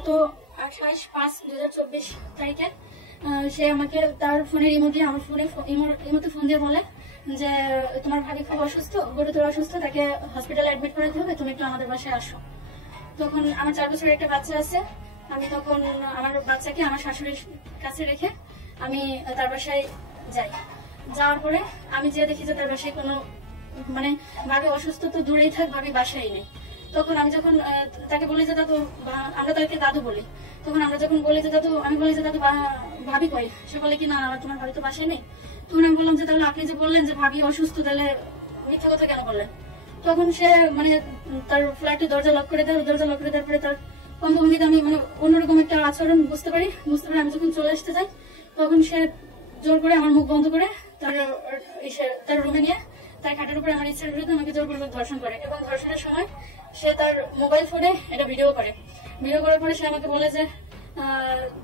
গত 28/5/2024 তারিখে সে আমাকে তার ফোনের ইমো দিয়ে আমার ইমোতে ফোন দিয়ে বলে যে তোমার ভাবি খুব অসুস্থ, গুরুতর অসুস্থ, তাকে হসপিটালে অ্যাডমিট করাতে হবে, তুমি একটু আমাদের বাসায় আসো। তখন আমার 4 বছরের একটা বাচ্চা আছে, আমি তখন আমার বাচ্চাকে আমার শাশুড়ির কাছে রেখে আমি তার বাসায় যাই। যাওয়ার পরে আমি যে দেখি যে তার বাসায় কোনো মানে ভাবি অসুস্থ তো দূরেই থাক, ভাবি বাসায় নেই। তখন আমি যখন তাকে বলি যে দাদু, আমরা তাকে দাদু বলি, তখন আমরা যখন বলি যে দাদু, আমি বলি যে দাদু ভাবি কই, সে বলে কি না তোমার ভাবি তো বাসায় নেই। তখন আমি বললাম যে তাহলে আপনি যে বললেন যে ভাবি অসুস্থ, তাহলে মিথ্যা কথা কেন বললেন? তখন সে মানে তার ফ্ল্যাটে দরজা লক করে দেয়, দরজা লক করে দেওয়ার পরে তার অঙ্গভঙ্গিতে আমি মানে অন্যরকম একটা আচরণ বুঝতে পারি। আমি যখন চলে আসতে যাই তখন সে জোর করে আমার মুখ বন্ধ করে তার রুমে নিয়ে তার খাটের উপরে আমার ইচ্ছার বিরুদ্ধে আমাকে জোরপূর্বক ধর্ষণ করে, এবং ধর্ষণের সময় সে তার মোবাইল ফোনে এটা ভিডিও করে। ভিডিও করার পরে সে আমাকে বলে যে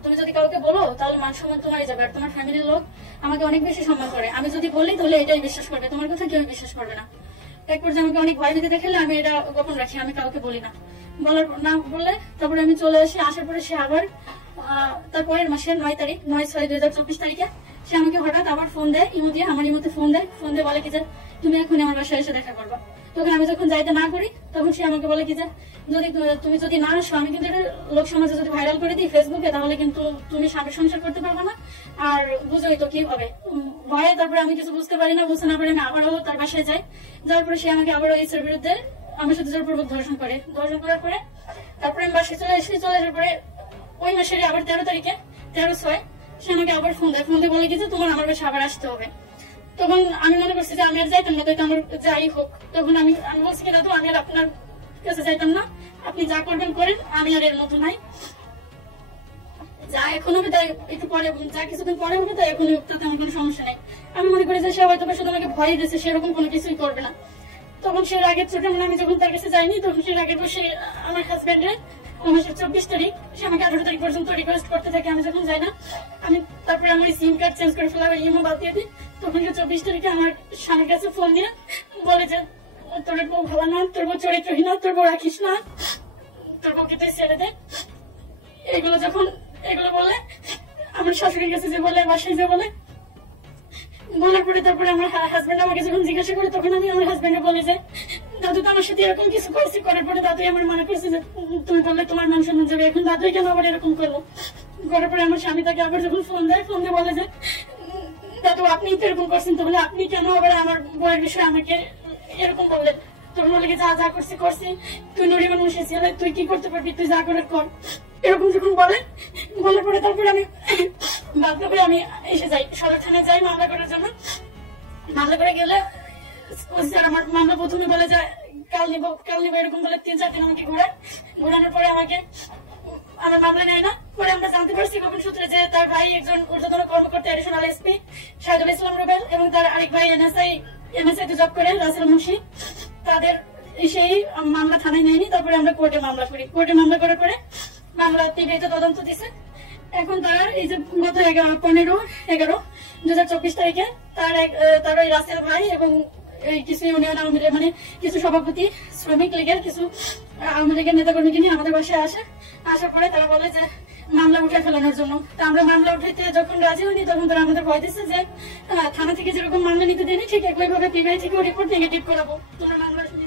তুমি যদি কাউকে বলো তাহলে মান সম্মান তোমারই যাবে, আর তোমার ফ্যামিলির লোক আমাকে অনেক বেশি সম্মান করে, আমি যদি বলি তাহলে এটাই বিশ্বাস করবে, তোমার কথা কেউ বিশ্বাস করবে না। এক পর্যায়ে আমাকে অনেক ভয় দিতে দেখালে আমি এটা গোপন রাখি, আমি কাউকে বলি না। বলার না বললে তারপরে আমি চলে আসি। আসার পরে সে আবার তারপরের মাসের 9/6/2024 তারিখে সে আমাকে হঠাৎ আবার ফোন দেয়, ইমো দিয়ে, আমার ইমোতে ফোন দেয় বলে কি যে তুমি এখন আমার বাসায় এসে দেখা করবা। তখন আমি যখন যাইতে না করি তখন সে আমাকে বলে কি যে তুমি যদি না আসো, আমি কিন্তু এটা লোক সমাজে যদি ভাইরাল করে দিই ফেসবুকে, তাহলে কিন্তু তুমি স্বামীর সংসার করতে পারবে না, আর বুঝোই তো কি হবে। ভয়ে তারপরে আমি কিছু বুঝতে পারি না, বুঝতে না পারি আমি আবারও তার বাসায় যাই। যাওয়ার পরে সে আমাকে আবারও এর বিরুদ্ধে আমার সাথে জোরপূর্বক ধর্ষণ করার পরে তারপরে আমি বাসায় চলে আসার পরে ওই মাসের আবার 13 তারিখে 13/6 সে আমাকে আবার ফোন দিয়ে বলে কি যে তোমার আমার বাসায় আবার আসতে হবে। তখন আমি মনে করছি যে আমি আর যাইতাম না, তো আমার যাই হোক। তখন আমি বলছি কি দাদু, আমি আর আপনার কাছে যাইতাম না, আপনি যা করবেন করেন, আমি আর এর মতো নাই, যা এখন হবে তাই একটু পরে, যা কিছুদিন পরে হবে তাই এখন তাতে আমার কোনো সমস্যা নেই। আমি মনে করি যে সে হয়তো শুধু আমাকে ভয় দিয়েছে, সেরকম কোনো কিছুই করবে না। তখন সে রাগের চোটে মানে আমি যখন তার কাছে যাইনি, তখন সে রাগের বসে আমার হাজবেন্ডের 24 তারিখ সে আমাকে 18 তারিখ পর্যন্ত রিকোয়েস্ট করতে থাকে। আমি যখন যাই না, আমি তারপরে আমার সিম কার্ড চেঞ্জ করে ফেলা, ইমো বাদ দিয়ে দিই। তখন 24 তারিখে আমার স্বামীর কাছে ফোন দিয়ে বলে যে তোর বউ ভালো না, তোর বউ চরিত্রহীন, তোর বউ রাখিস না, তোর বউকে তুই ছেড়ে দে। এগুলো বলে আমার শাশুড়ির কাছে যে বলে, বাসায় যে বলে, বলার পরে তারপরে আমার হাজবেন্ড আমাকে যখন জিজ্ঞাসা করে, তখন আমি আমার হাজবেন্ডে বলি যে দাদু তো আমার সাথে এরকম কিছু করছি। করার পরে দাদুই আমার মনে করছে যে তুমি বললে তোমার মান সম্মান যাবে, এখন দাদুই কেন আবার এরকম করলো। করার পরে আমার স্বামী তাকে আবার যখন ফোন দিয়ে বলে যে দাদু আপনি তো এরকম করছেন, তো বলে আপনি কেন আবার আমার বউয়ের বিষয়ে আমাকে এরকম বললেন। তখন বলে যা করছি, তুই নরিমান মুশে ছেলে, তুই কি করতে পারবি, তুই যা করে কর, এরকম যখন বলার পরে তারপরে আমি বাধ্য করে আমি এসে যাই, সদর থানায় যাই মামলা করার জন্য। মামলা করে গেলে আমার মামলা প্রথমে বলে যায় কাল নিবো এরকম বলে 3-4 দিন আমাকে ঘোরানোর পরে আমাকে আমার মামলা নেয় না। পরে আমরা জানতে পারছি গোপন সূত্রে যে তার ভাই একজন ঊর্ধ্বতন কর্মকর্তা, এডিশনাল এসপি শাহিদুল ইসলাম রুবেল, এবং তার আরেক ভাই এনএসআই তে জব করে রাসেল মুন্সি, তাদের সেই মামলা থানায় নেয়নি। তারপরে আমরা কোর্টে মামলা করি। কোর্টে মামলা করার পরে মামলা তীব্র তদন্ত দিছে। এখন তার এই যে গত 15/11/2024 তারিখে তার ওই রাসেল ভাই এবং কিছু ইউনিয়ন আওয়ামী লীগের মানে কিছু সভাপতি, শ্রমিক লীগের কিছু আওয়ামী লীগের নেতাকর্মীকে নিয়ে আমাদের বাসায় আসার পরে তারা বলে যে মামলা উঠে ফেলানোর জন্য। তো আমরা মামলা উঠাইতে যখন রাজি হইনি, তখন তারা আমাদের ভয় দিচ্ছে যে থানা থেকে যেরকম মামলা নিতে দেয়নি, ঠিক একইভাবে পিবিআই থেকেও রিপোর্ট নেগেটিভ করাবো, তোমরা মামলা শুনে।